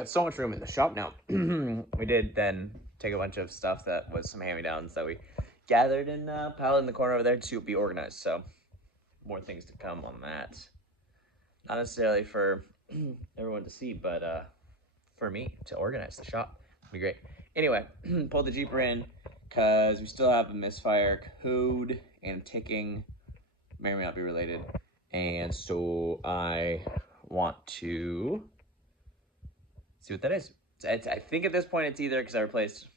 got so much room in the shop now. We did then take a bunch of stuff that was some hand-me-downs that we gathered in a pallet in the corner over there to be organized. So more things to come on that. Not necessarily for everyone to see, but for me to organize the shop. It'd be great. Anyway, pulled the Jeeper in because we still have a misfire code and ticking. May or may not be related. And so I want to see what that is. I think at this point it's either because I replaced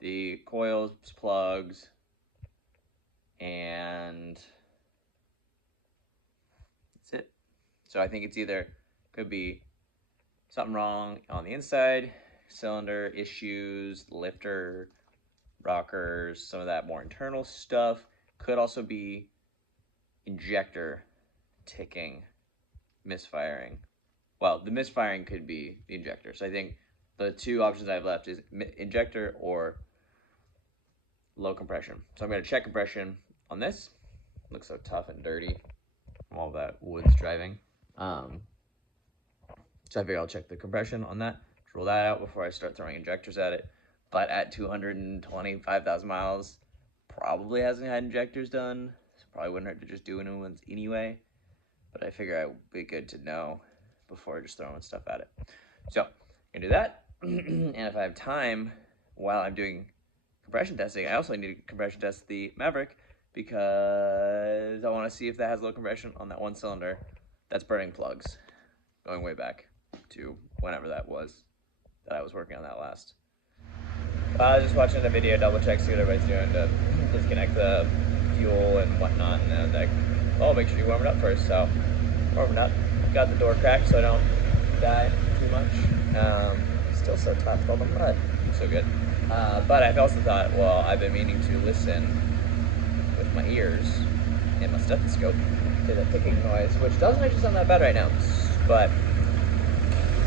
the coils, plugs, and that's it. So I think it's either could be something wrong on the inside, cylinder issues, lifter, rockers, some of that more internal stuff. Could also be injector ticking, misfiring. Well, the misfiring could be the injector. So I think the two options I have left is injector or low compression. So I'm going to check compression on this. Looks so tough and dirty from all that wood's driving. So I figure I'll check the compression on that, rule that out before I start throwing injectors at it. But at 225,000 miles, probably hasn't had injectors done. So probably wouldn't hurt to just do new ones anyway. But I figure it would be good to know before just throwing stuff at it. So I'm going to do that. And if I have time while I'm doing compression testing, I also need to compression test the Maverick because I want to see if that has low compression on that one cylinder that's burning plugs, going way back to whenever that was that I was working on that last. I was just watching the video, double check, see what everybody's doing to disconnect the fuel and whatnot, and then like, oh, make sure you warm it up first. So warming up, got the door cracked so I don't die too much. Still so tough, all the mud, so good. But I've also thought, well, I've been meaning to listen with my ears and my stethoscope to the ticking noise, which doesn't actually sound that bad right now, but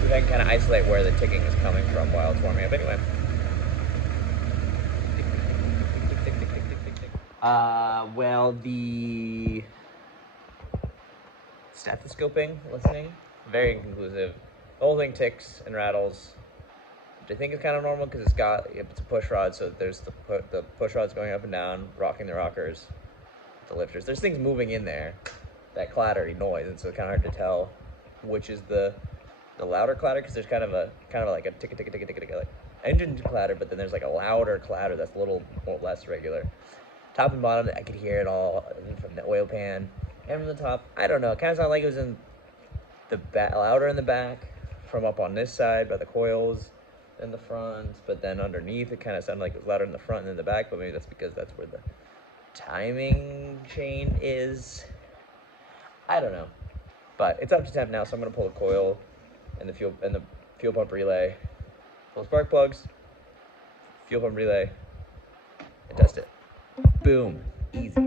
if I can kind of isolate where the ticking is coming from while it's warming up anyway. Well, the stethoscoping, listening, very inconclusive. The whole thing ticks and rattles, which I think is kind of normal because it's a push rod, so there's the push rods going up and down, rocking the rockers, the lifters. There's things moving in there that clattery noise, and so it's kind of hard to tell which is the louder clatter, because there's kind of like a tick like engine clatter, but then there's like a louder clatter that's a little more less regular. Top and bottom, I could hear it all from the oil pan and from the top. I don't know. It kind of sounded like it was in the louder in the back from up on this side by the coils in the front, but then underneath it kind of sounded like it was louder in the front and in the back. But maybe that's because that's where the timing chain is. I don't know. But it's up to temp now, so I'm gonna pull the coil and the fuel pump relay, pull the spark plugs, fuel pump relay, and test it. Boom. Easy.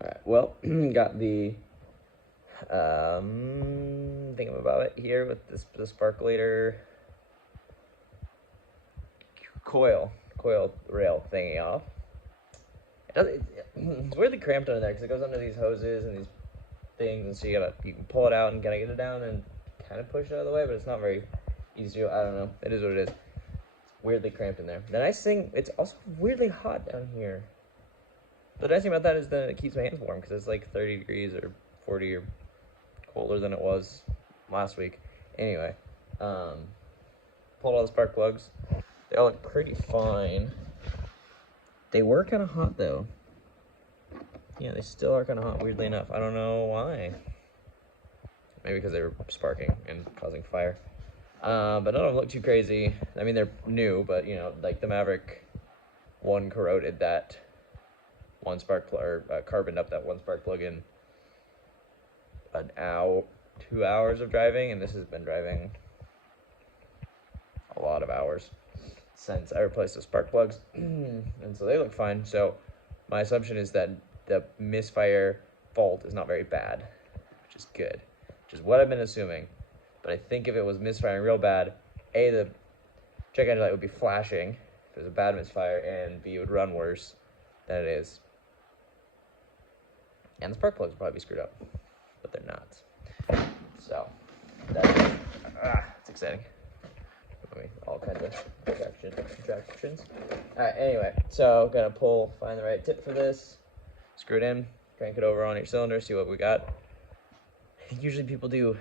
Alright, well, got the thinking about it here with the sparkulator coil rail thingy off. It's weirdly cramped under there because it goes under these hoses and these things, and so you can pull it out and kind of get it down and kind of push it out of the way, but it's not very easy to. I don't know. It is what it is. It's weirdly cramped in there. The nice thing, it's also weirdly hot down here. The nice thing about that is that it keeps my hands warm because it's like 30 degrees or 40 or colder than it was last week. Anyway, pulled all the spark plugs. They all look pretty fine. They were kind of hot though. Yeah, they still are kind of hot, weirdly enough. I don't know why. Maybe because they were sparking and causing fire. But none of them look too crazy. I mean, they're new, but you know, like the Maverick one corroded that one spark plug, or carboned up that one spark plug in an hour, 2 hours of driving, and this has been driving a lot of hours since I replaced the spark plugs, and so they look fine. So my assumption is that the misfire fault is not very bad, which is good, which is what I've been assuming. But I think if it was misfiring real bad, the check engine light would be flashing. If was a bad misfire, and B, it would run worse than it is. And the spark plugs would probably be screwed up, but they're not. So, it's exciting. All kinds of contractions. Alright, anyway, so gonna find the right tip for this, screw it in, crank it over on each cylinder, see what we got. Usually people do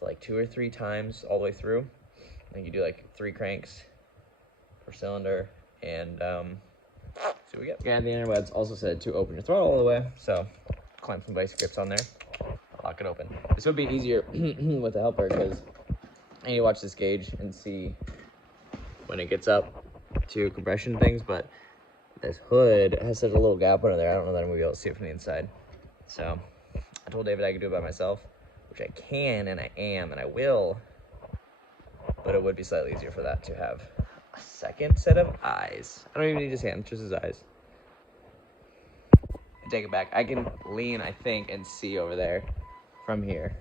like 2 or 3 times all the way through. I think you do like 3 cranks per cylinder, and see what we get. Yeah, the interwebs also said to open your throttle all the way, so clamp some vice grips on there, lock it open. This would be easier with the helper because I need to watch this gauge and see when it gets up to compression things, but this hood has such a little gap under there, I don't know that I'm gonna be able to see it from the inside. So I told David I could do it by myself, which I can, and I am, and I will, but it would be slightly easier for that to have a second set of eyes. I don't even need his hands, just his eyes. Take it back. I can lean, I think, and see over there from here.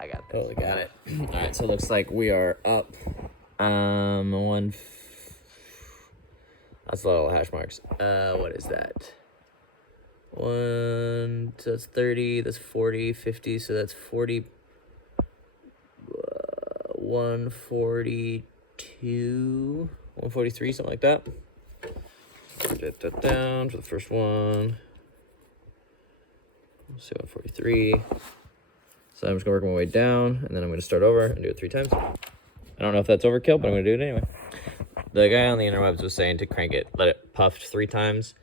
I got this. Totally got it. All right, so it looks like we are up. That's a lot of hash marks. What is that? So that's 30, that's 40, 50, so that's 40, 142, 143, something like that. Get that down for the first one. So 143. So I'm just gonna work my way down, and then I'm gonna start over and do it 3 times. I don't know if that's overkill, but I'm gonna do it anyway. The guy on the interwebs was saying to crank it, let it puff 3 times,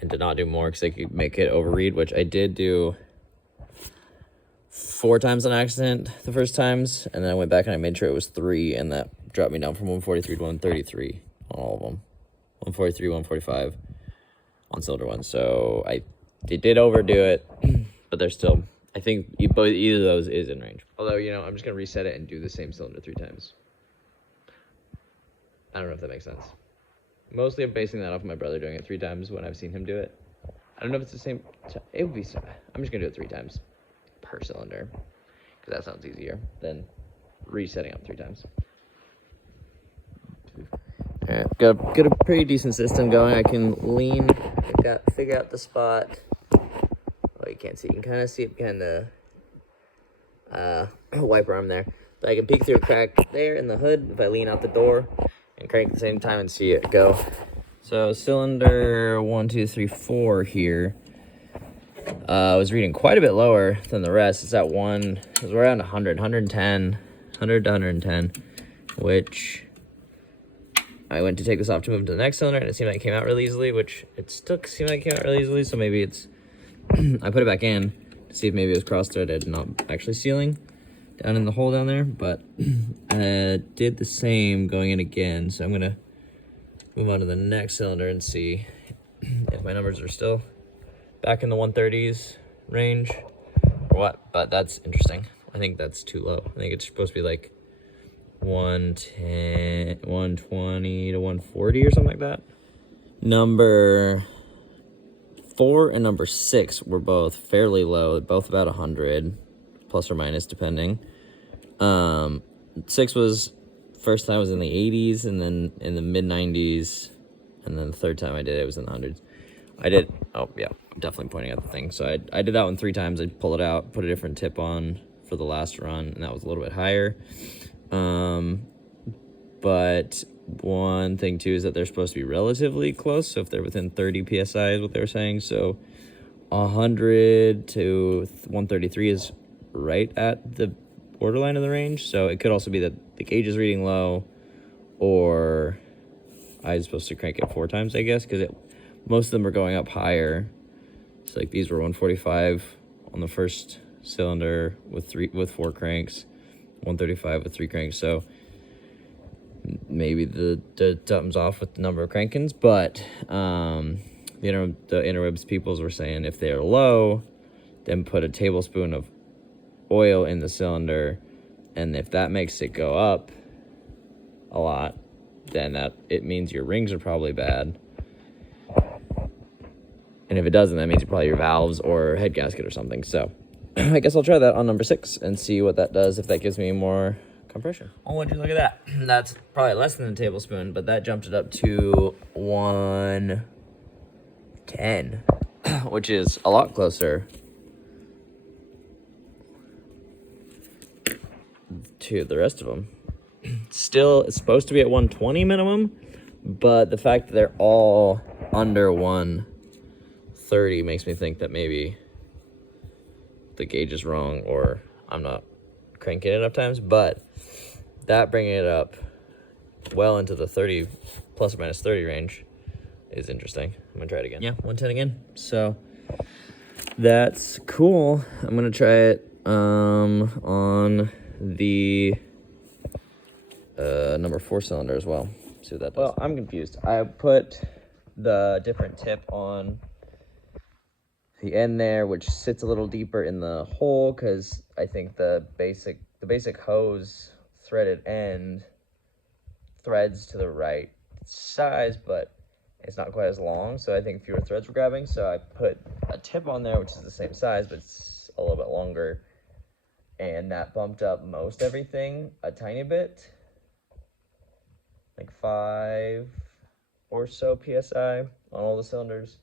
and to not do more because they could make it overread, which I did do 4 times on accident the first times, and then I went back and I made sure it was 3, and that dropped me down from 143 to 133 on all of them. 143, 145 on cylinder 1. So they did overdo it, but they're still, I think either of those is in range. Although, you know, I'm just going to reset it and do the same cylinder 3 times. I don't know if that makes sense. Mostly I'm basing that off of my brother doing it 3 times when I've seen him do it. I don't know if it's the same. It would be, I'm just going to do it 3 times per cylinder, because that sounds easier than resetting up 3 times. Alright, got a pretty decent system going. I can lean, figure out the spot. Oh, you can't see. You can kind of see it behind the wiper arm there. But I can peek through a crack there in the hood if I lean out the door and crank at the same time and see it go. So cylinder 1, 2, 3, 4 here was reading quite a bit lower than the rest. It's at it was around 100 to 110, which I went to take this off to move to the next cylinder, and it seemed like it came out really easily, which it still seemed like it came out really easily, so maybe it's, I put it back in to see if maybe it was cross-threaded, not actually sealing down in the hole down there, but I did the same going in again, so I'm going to move on to the next cylinder and see if my numbers are still back in the 130s range or what, but that's interesting. I think that's too low. I think it's supposed to be like 110, 120 to 140 or something like that. Number 4 and number 6 were both fairly low, both about 100 plus or minus depending. 6 was, first time was in the 80s, and then in the mid 90s, and then the third time I did it was in the hundreds. Oh yeah, I'm definitely pointing at the thing. So I did that one 3 times. I pull it out, put a different tip on for the last run, and that was a little bit higher. But one thing too is that they're supposed to be relatively close. So if they're within 30 psi is what they were saying. So 100 to 133 is right at the borderline of the range. So it could also be that the gauge is reading low, or I was supposed to crank it 4 times, I guess, because most of them are going up higher. So like these were 145 on the first cylinder with 4 cranks, 135 with 3 cranks. So maybe the something's off with the number of crankings, but the interwebs peoples were saying if they're low, then put a tablespoon of oil in the cylinder, and if that makes it go up a lot, then it means your rings are probably bad. And if it doesn't, that means probably your valves or head gasket or something. So I guess I'll try that on number 6 and see what that does, if that gives me more compression. Oh, would you look at that? That's probably less than a tablespoon, but that jumped it up to 110, which is a lot closer to the rest of them. Still, it's supposed to be at 120 minimum, but the fact that they're all under 130 makes me think that maybe the gauge is wrong or I'm not cranking it enough times. But that bringing it up well into the 30 plus or minus 30 range is interesting. I'm gonna try it again. Yeah, 110 again. So that's cool. I'm gonna try it on the number 4 cylinder as well. See what that does. Well, I'm confused. I put the different tip on the end there, which sits a little deeper in the hole, because I think the basic hose threaded end threads to the right size, but it's not quite as long, so I think fewer threads were grabbing. So I put a tip on there, which is the same size, but it's a little bit longer, and that bumped up most everything a tiny bit, like 5 or so psi on all the cylinders,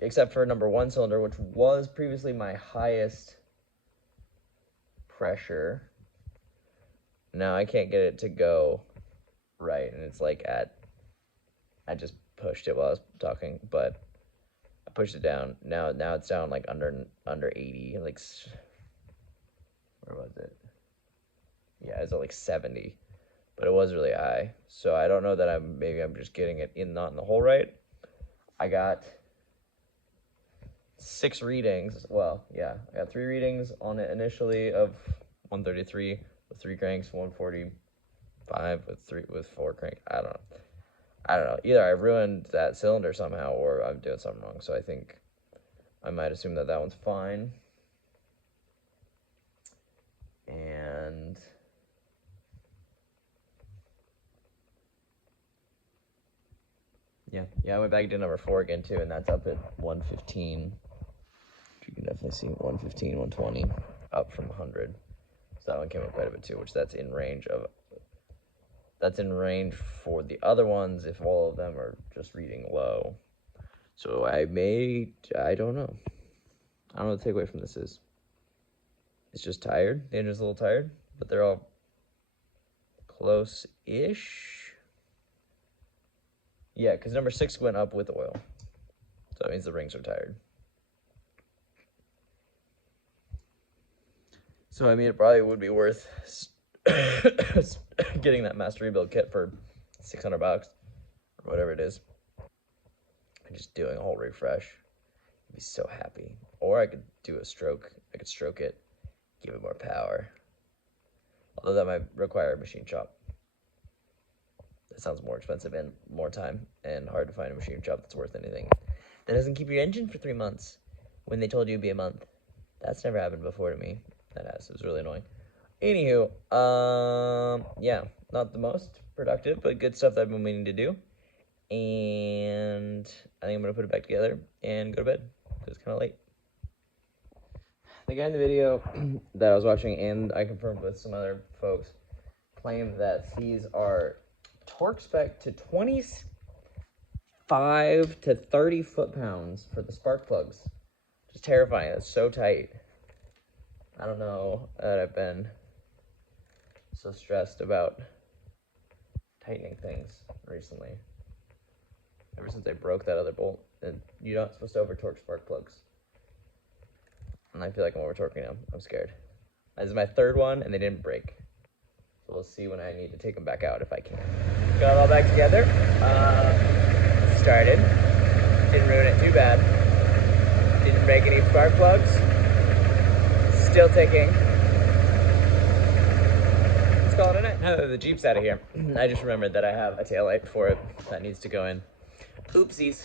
except for number 1 cylinder, which was previously my highest pressure. Now I can't get it to go right, and it's like I just pushed it while I was talking, but I pushed it down. Now it's down like under 80, like, where was it? Yeah, it's at like 70, but it was really high. So I don't know that maybe I'm just getting it not in the hole right. I got 6 readings. Well, yeah, I got 3 readings on it initially of 133 with 3 cranks, 145 with 4 cranks. I don't know. Either I ruined that cylinder somehow or I'm doing something wrong. So I think I might assume that one's fine. And yeah, I went back to number 4 again too, and that's up at 115. You can definitely see 115, 120, up from 100. So that one came up quite a bit too, which that's in range for the other ones if all of them are just reading low. So I don't know. I don't know what the takeaway from this is. It's just tired. The engine's a little tired, but they're all close-ish. Yeah, because number 6 went up with oil. So that means the rings are tired. So, I mean, it probably would be worth getting that master rebuild kit for $600 or whatever it is, and just doing a whole refresh. I'd be so happy. Or I could do a stroke. I could stroke it, give it more power. Although that might require a machine shop. That sounds more expensive and more time, and hard to find a machine shop that's worth anything. That doesn't keep your engine for 3 months when they told you it'd be a month. That's never happened before to me. That has. It was really annoying. Anywho, yeah, not the most productive, but good stuff that I've been meaning to do. And I think I'm going to put it back together and go to bed, because it's kind of late. The guy in the video that I was watching, and I confirmed with some other folks, claimed that these are torque spec to 25 to 30 foot-pounds for the spark plugs. Just terrifying. It's so tight. I don't know that I've been so stressed about tightening things recently. Ever since I broke that other bolt. And you're not supposed to over-torque spark plugs. And I feel like I'm over-torquing them. I'm scared. This is my 3rd one, and they didn't break. So we'll see when I need to take them back out if I can. Got it all back together. Started. Didn't ruin it too bad. Didn't break any spark plugs. Still ticking. Let's call it a night. Now that the Jeep's out of here, I just remembered that I have a taillight for it that needs to go in. Oopsies.